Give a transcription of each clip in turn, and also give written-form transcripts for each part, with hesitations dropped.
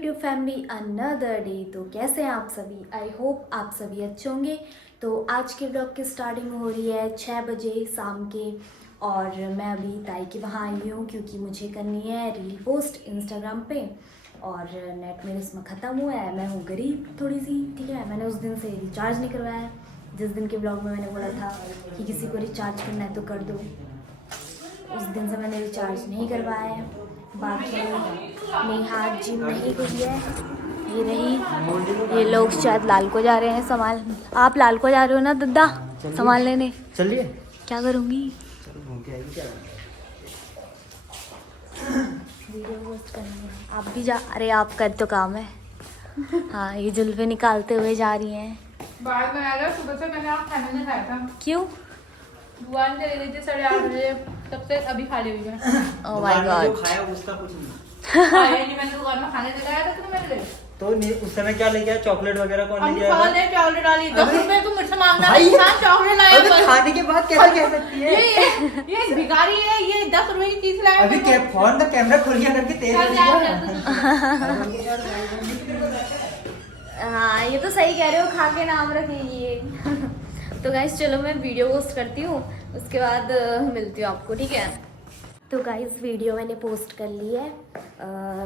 YouTube family another day. तो कैसे हैं आप सभी? आई होप आप सभी अच्छे होंगे। तो आज के ब्लॉग की स्टार्टिंग हो रही है 6 बजे शाम के, और मैं अभी ताई के वहाँ आई हूँ क्योंकि मुझे करनी है रील पोस्ट इंस्टाग्राम पे, और नेट मेरे इसमें ख़त्म हुआ है। मैं हूँ गरीब थोड़ी सी, ठीक है। मैंने उस दिन से रिचार्ज नहीं करवाया है, जिस दिन के ब्लॉग में मैंने बोला था कि किसी को रिचार्ज करना है तो कर दो, उस दिन से मैंने रिचार्ज नहीं करवाया है। बाकी नेहा जिम नहीं गई है, ये रही। ये लोग शायद लाल को जा रहे हैं सामान। आप लाल को जा रहे हो ना दद्दा सामान लेने? चलिए। क्या करूँगी? चलो घूम के आएगी क्या? वीडियो पोस्ट करनी है। आप भी जा? अरे आपका तो काम है। हाँ, ये जुल्फे निकालते हुए जा रही हैं। बाहर में आ गया सुबह से, मैंने आप खाना नहीं खाया था। क्यों? दुकान चली गई थी 8:30 बजे, तब से अभी खा ली हुई है। Oh my God. खाया उसका कुछ नहीं। खाया नहीं, मैंने दुकान में खाने चला आया था तुम्हें मेरे लिए। तो नहीं, उस समय क्या लेके आया? चॉकलेट वगैरह कौन हम लेके आया? खा ले चॉकलेट डाली 10 रुपए तुम मुझसे मांगना भाई, इंसान चॉकलेट लाया अबे बस। खाने के बाद कैसे कह सकती है? ये भिखारी है, ये 10 रुपए की चीज लाया। अभी फोन का कैमरा खोल गया करके तेज चल हाँ, ये तो सही कह रहे हो, खा के नाम रखेंगे। तो गाइस चलो मैं वीडियो पोस्ट करती हूँ, उसके बाद मिलती हूँ आपको, ठीक है। तो गाइस वीडियो मैंने पोस्ट कर ली है।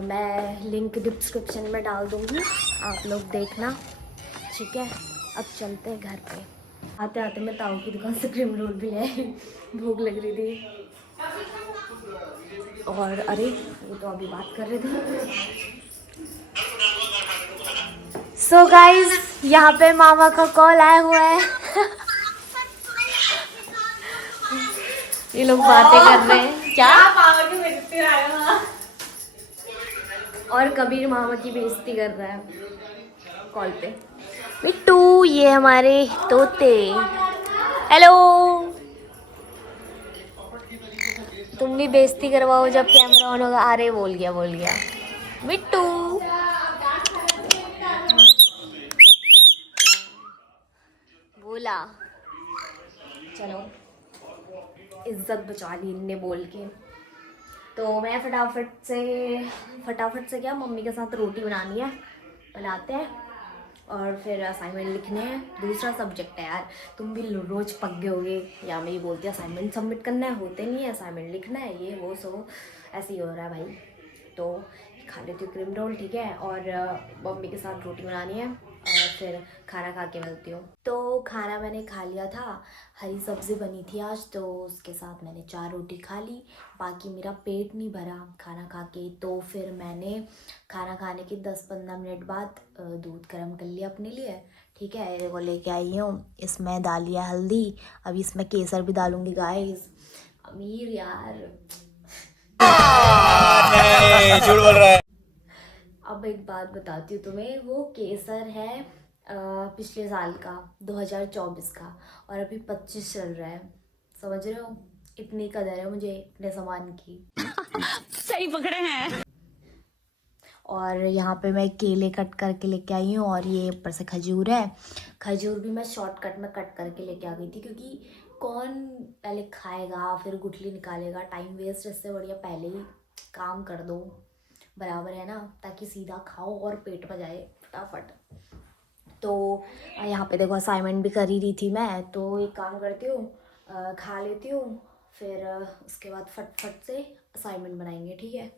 मैं लिंक डिस्क्रिप्शन में डाल दूँगी, आप लोग देखना, ठीक है। अब चलते हैं घर पे। आते आते मैं ताऊ की दुकान से क्रीम रोल भी ले आई, भूख लग रही थी। और अरे वो तो अभी बात कर रहे थे। सो गाइज यहाँ पे मामा का कॉल आया हुआ है। ये लोग बातें कर रहे हैं क्या? मामा की बेइज्जती आया। और कबीर मामा की बेइज्जती कर रहा है कॉल पे। मिट्टू, ये हमारे तोते। हेलो। तुम भी बेइज्जती करवाओ जब कैमरा ऑन होगा। अरे बोल गया मिट्टू। बोला चलो, इज्जत बचा ली इनने बोल के। तो मैं फटाफट से क्या, मम्मी के साथ रोटी बनानी है, बनाते हैं, और फिर असाइनमेंट लिखने हैं। दूसरा सब्जेक्ट है यार, तुम भी रोज पक गए होगे, या मैं ही बोलती है असाइनमेंट सबमिट करना है, होते नहीं है, असाइनमेंट लिखना है, ये वो सो ऐसे ही हो रहा है भाई। तो खा लेती हूँ क्रीम रोल, ठीक है, और मम्मी के साथ रोटी बनानी है, और फिर खाना खा के मिलती हूँ। तो खाना मैंने खा लिया था, हरी सब्ज़ी बनी थी आज, तो उसके साथ मैंने 4 रोटी खा ली। बाकी मेरा पेट नहीं भरा खाना खा के, तो फिर मैंने खाना खाने के 10-15 मिनट बाद दूध गर्म कर लिया अपने लिए, ठीक है। ये वो लेके आई हूँ, इसमें डाली है हल्दी, अभी इसमें केसर भी डालूंगी गाइस। अमीर यार। झूठ बोल रहा है। अब एक बात बताती हूँ तुम्हें, वो केसर है पिछले साल का, 2024 का, और अभी 25 चल रहा है, समझ रहे हो? इतनी कदर है मुझे अपने सामान की। सही पकड़े हैं। और यहाँ पे मैं केले कट करके लेके आई हूँ, और ये ऊपर से खजूर है। खजूर भी मैं शॉर्टकट में कट करके लेके आ गई थी, क्योंकि कौन पहले खाएगा फिर गुठली निकालेगा, टाइम वेस्ट, इससे बढ़िया पहले ही काम कर दो, बराबर है ना, ताकि सीधा खाओ और पेट पर जाए फटाफट। तो यहाँ पे देखो असाइनमेंट भी कर ही रही थी मैं, तो एक काम करती हूँ, खा लेती हूँ, फिर उसके बाद फट से असाइनमेंट बनाएंगे, ठीक है।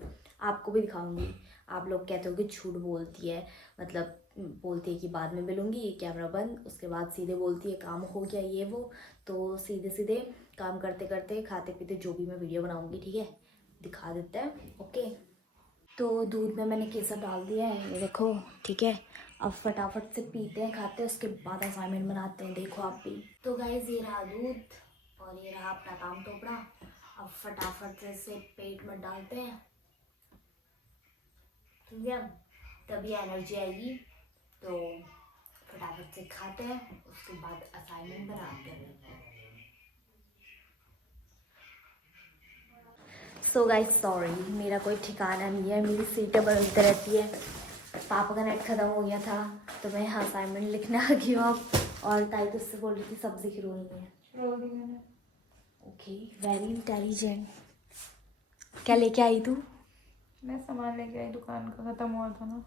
आपको भी दिखाऊंगी। आप लोग कहते हो कि झूठ बोलती है, मतलब बोलती है कि बाद में मिलूंगी, कैमरा बंद, उसके बाद सीधे बोलती है काम हो गया ये वो। तो सीधे काम करते करते खाते पीते जो भी मैं वीडियो बनाऊंगी, ठीक है, दिखा देते हैं, ओके। तो दूध में मैंने केसर डाल दिया है, ये देखो, ठीक है। अब फटाफट से पीते हैं, खाते हैं, उसके बाद असाइनमेंट बनाते हैं, देखो आप भी। तो गाइस ये रहा दूध, और ये रहा अपना ताम टोपड़ा। अब फटाफट से इसे पेट में डालते हैं, ठीक है, तभी एनर्जी आएगी। तो फटाफट से खाते हैं, उसके बाद असाइनमेंट बनाते हैं। सो गाइस सॉरी, मेरा कोई ठिकाना नहीं है, मेरी सीटें बदलते रहती है। पापा का नेट ख़त्म हो गया था, तो मैं यहाँ असाइनमेंट लिखने आ गई हूँ अब। और ताई तो उससे बोल रही थी सब्जी की रोल नहीं है। Okay, very intelligent. क्या लेके आई तू? मैं सामान लेके आई, दुकान का खत्म हुआ था ना।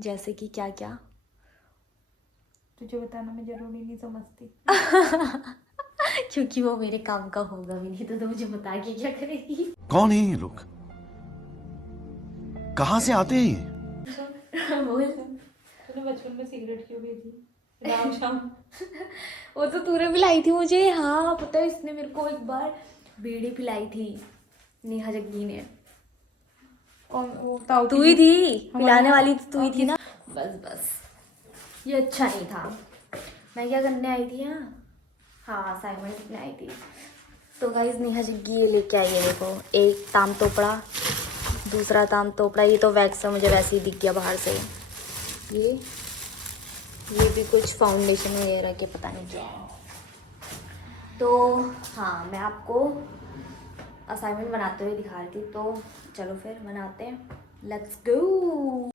जैसे कि क्या क्या? तुझे बताना मैं जरूरी नहीं समझती। क्योंकि वो मेरे काम का होगा भी नहीं, तो मुझे बता के क्या करेगी? कौन है ये लोग? कहां से आते हैं ये? बोल। तूने बचपन में सिगरेट क्यों पी थी? राम शाम। वो तो तूने पिलाई थी मुझे। हाँ पता है, इसने मेरे को एक बार बीड़ी पिलाई थी, नेहा जग्गी ने। कौन वो ताऊ तू ही थी हमारे पिलाने यहाँ- वाली, तो तू ही थी ना। बस बस, ये अच्छा नहीं था। मैं क्या करने आई थी यहाँ? हाँ असाइनमेंट लिखने आई थी। तो गाइस नेहा जग्गी ये लेके आई है, देखो। एक ताम तोपड़ा, दूसरा ताम तोपड़ा। ये तो वैक्स मुझे वैसे ही दिख गया बाहर से। ये भी कुछ फाउंडेशन वगैरह के पता नहीं क्या है। तो हाँ, मैं आपको असाइनमेंट बनाते हुए दिखा रही थी, तो चलो फिर बनाते हैं। Let's go.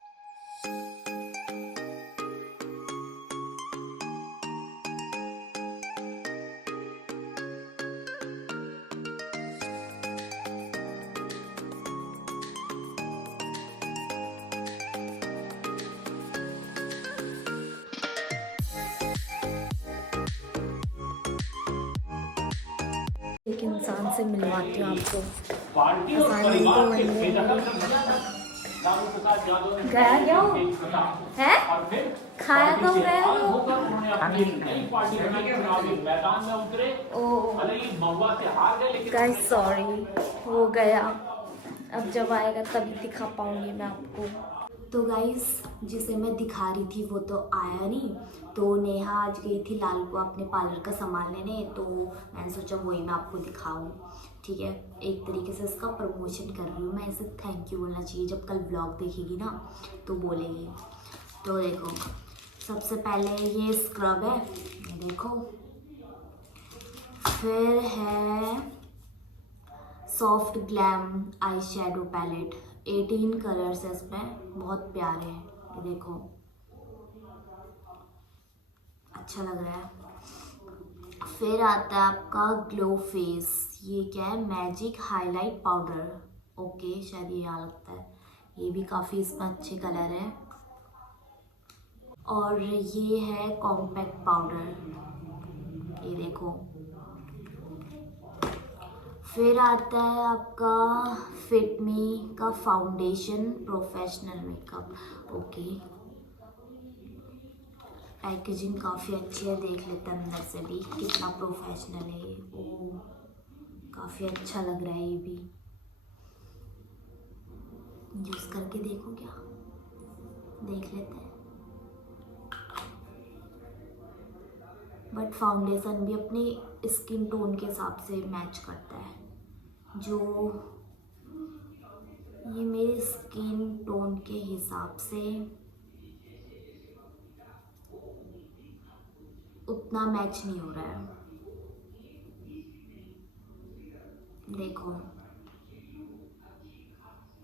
एक इंसान से मिलवाती हूँ आपको। असाइनमेंट तो वही है। गया क्या हो? है? खाया कब गया हो? ओह गाइस सॉरी, हो गया। अब जब आएगा तभी दिखा पाऊंगी मैं आपको। तो गाइस जिसे मैं दिखा रही थी वो तो आया नहीं। तो नेहा आज गई थी लालपुआ अपने पार्लर का सामान लेने, तो मैंने सोचा वही मैं आपको दिखाऊं। ठीक है, एक तरीके से इसका प्रमोशन कर रही हूँ मैं। इसे थैंक यू बोलना चाहिए, जब कल ब्लॉग देखेगी ना तो बोलेगी। तो देखो, सबसे पहले ये स्क्रब है, ये देखो। फिर है soft glam eye shadow palette, 18 colours है इसमें, बहुत प्यारे हैं। ये देखो, अच्छा लग रहा है। फिर आता है आपका ग्लो फेस। ये क्या है? Magic highlight powder. ओके, शायद ये यहाँ लगता है। ये भी काफ़ी इसमें अच्छे कलर है। और ये है कॉम्पैक्ट पाउडर, ये देखो। फिर आता है आपका फिट मी का foundation professional makeup. Okay, packaging काफ़ी अच्छी है, देख लेते हैं अंदर से भी कितना प्रोफेशनल है। ओ काफ़ी अच्छा लग रहा है। ये भी यूज़ करके देखो, क्या देख लेते हैं। बट फाउंडेशन भी अपनी स्किन टोन के हिसाब से मैच करता है। जो ये मेरी स्किन टोन के हिसाब से उतना मैच नहीं हो रहा है। देखो,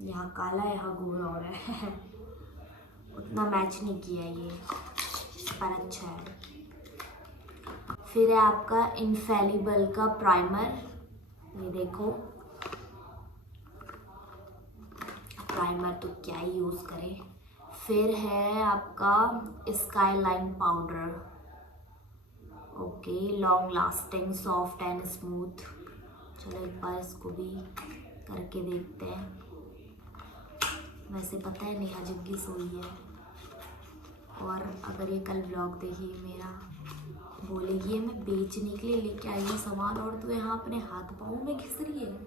यहाँ काला यहाँ गोरा हो रहा है। उतना मैच नहीं किया ये, पर अच्छा है। फिर है आपका इनफेलिबल का प्राइमर, ये देखो। प्राइमर तो क्या ही यूज़ करें। फिर है आपका skyline powder. Okay, long lasting, soft and smooth. चलो एक बार इसको भी करके देखते हैं। वैसे पता है नेहा जग्गी सोई है, और अगर ये कल व्लॉग देखी मेरा, बोलेगी मैं बेचने के लिए लेके आई हूँ सामान और तू यहाँ अपने हाथ पाँव में घिस रही है।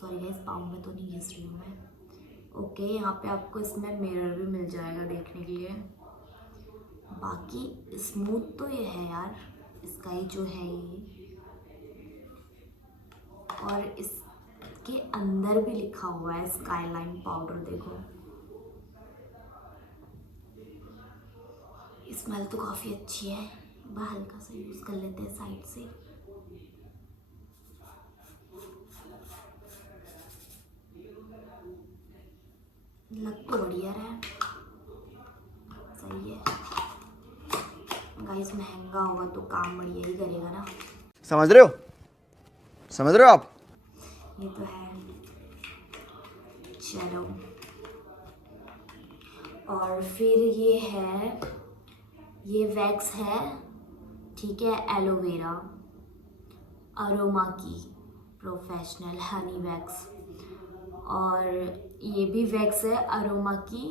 सॉरी गाइस, पाँव में तो नहीं घिस रही हूँ मैं। ओके, यहाँ पे आपको इसमें मिरर भी मिल जाएगा देखने के लिए। बाकी स्मूथ तो ये है यार, इसका ही जो है ये। और इसके अंदर भी लिखा हुआ है स्काईलाइन पाउडर, देखो। स्मेल तो काफ़ी अच्छी है। बस हल्का सा यूज़ कर लेते हैं साइड से। लग तो बढ़िया रहा है, सही है। गाइस महंगा होगा तो काम बढ़िया ही करेगा ना, समझ रहे हो? समझ रहे हो आप? ये तो है। चलो, और फिर ये वैक्स है, ठीक है, एलोवेरा अरोमा की प्रोफेशनल हनी वैक्स। और ये भी वैक्स है अरोमा की,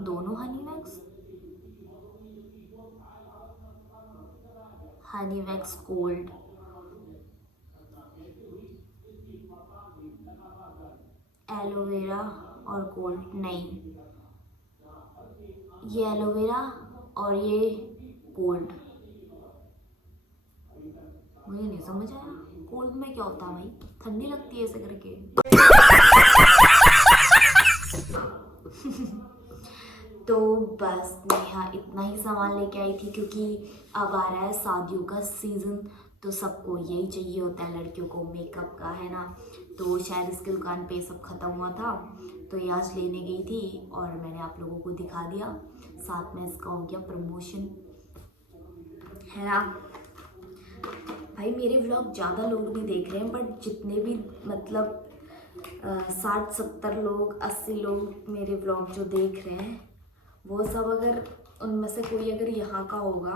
दोनों हनी वैक्स गोल्ड। एलोवेरा और गोल्ड नहीं, ये एलोवेरा और ये गोल्ड। मुझे नहीं समझ आया गोल्ड में क्या होता है भाई, ठंडी लगती है ऐसे करके। तो बस नेहा इतना ही सामान लेके आई थी, क्योंकि अब आ रहा है शादियों का सीज़न, तो सबको यही चाहिए होता है लड़कियों को, मेकअप का, है ना। तो शायद इसकी दुकान पे सब ख़त्म हुआ था, तो ये आज लेने गई थी और मैंने आप लोगों को दिखा दिया। साथ में इसका हो गया प्रमोशन, है ना। भाई मेरे व्लॉग ज़्यादा लोग नहीं देख रहे हैं, बट जितने भी मतलब 60-70 लोग, 80 लोग मेरे व्लॉग जो देख रहे हैं, वो सब अगर उनमें से कोई अगर यहाँ का होगा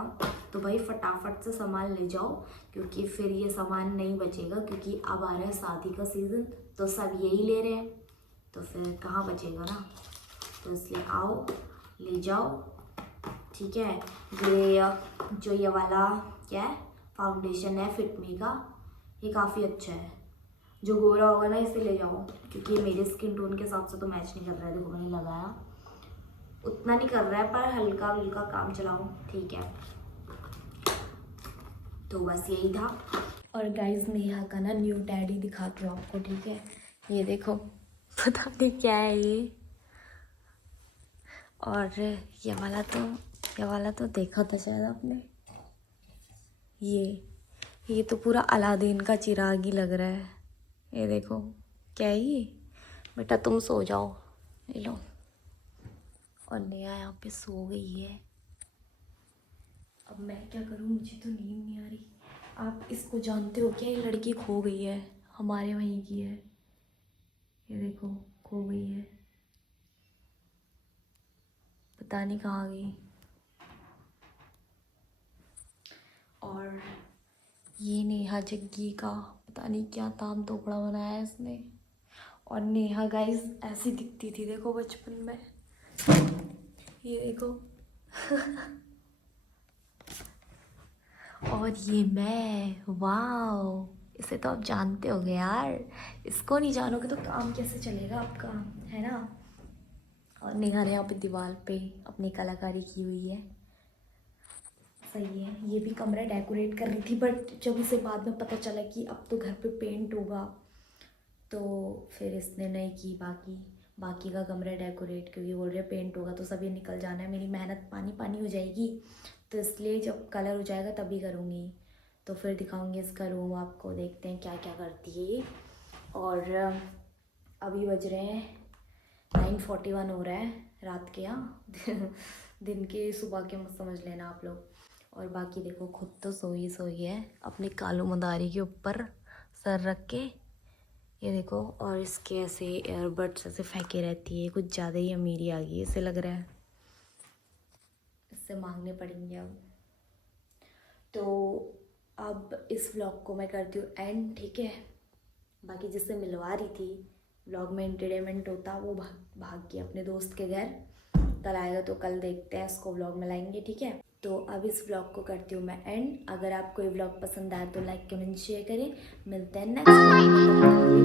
तो भाई फटाफट से सामान ले जाओ, क्योंकि फिर ये सामान नहीं बचेगा, क्योंकि अब आ रहा है शादी का सीज़न, तो सब यही ले रहे हैं, तो फिर कहाँ बचेगा ना। तो इसलिए आओ ले जाओ, ठीक है। ये वाला क्या है, फाउंडेशन है फिटमी का, ये काफ़ी अच्छा है। जो गोरा होगा ना इसे ले जाओ, क्योंकि ये मेरे स्किन टोन के हिसाब से तो मैच नहीं कर रहा है। देखो मैंने लगाया, उतना नहीं कर रहा है, पर हल्का हल्का काम चलाओ, ठीक है। तो बस यही था। और गाइज मैं यहाँ का ना न्यू डैडी दिखाती हूँ आपको, ठीक है। ये देखो, पता नहीं क्या है ये। और ये वाला तो देखा था शायद आपने। ये तो पूरा अलादीन का चिराग ही लग रहा है। ये देखो क्या है ये। बेटा तुम सो जाओ, ये लो। और नेहा यहाँ पे सो गई है। अब मैं क्या करूँ, मुझे तो नींद नहीं आ रही। आप इसको जानते हो क्या, ये लड़की खो गई है, हमारे वहीं की है। ये देखो खो गई है, पता नहीं कहाँ गई। और ये नेहा जग्गी का पता नहीं क्या ताम तोपड़ा बनाया है इसने। और नेहा गाइस ऐसी दिखती थी देखो बचपन में, ये देखो। और ये मैं, वाओ, इसे तो आप जानते होगे यार, इसको नहीं जानोगे तो काम कैसे चलेगा आपका, है ना। और नेहा ने यहाँ पे दीवार पे अपनी कलाकारी की हुई है, सही है। ये भी कमरा डेकोरेट कर रही थी, बट जब इसे बाद में पता चला कि अब तो घर पे पेंट होगा, तो फिर इसने नहीं की बाकी का कमरा डेकोरेट, क्योंकि बोल रहे पेंट होगा तो सभी निकल जाना है, मेरी मेहनत पानी पानी हो जाएगी। तो इसलिए जब कलर हो जाएगा तभी करूँगी, तो फिर दिखाऊंगी इसका रूम आपको। देखते हैं क्या क्या करती है ये। और अभी बज रहे हैं 9:41 हो रहा है रात के, यहाँ दिन के सुबह के मत समझ लेना आप लोग। और बाकी देखो खुद तो सोई है अपनी कालू मदारी के ऊपर सर रख के, ये देखो। और इसके ऐसे एयरबड्स ऐसे फेंके रहती है, कुछ ज़्यादा ही अमीरी आ गई ऐसे लग रहा है, इससे मांगने पड़ेंगे अब। तो अब इस व्लॉग को मैं करती हूँ एंड, ठीक है। बाकी जिससे मिलवा रही थी व्लॉग में एंटरटेनमेंट होता, वो भाग गया अपने दोस्त के घर। कल आएगा तो कल देखते हैं, इसको व्लॉग में लाएंगे, ठीक है। तो अब इस व्लॉग को करती हूँ मैं एंड। अगर आपको ये व्लॉग पसंद आया तो लाइक कमेंट शेयर करें। मिलते हैं नेक्स्ट व्लॉग में।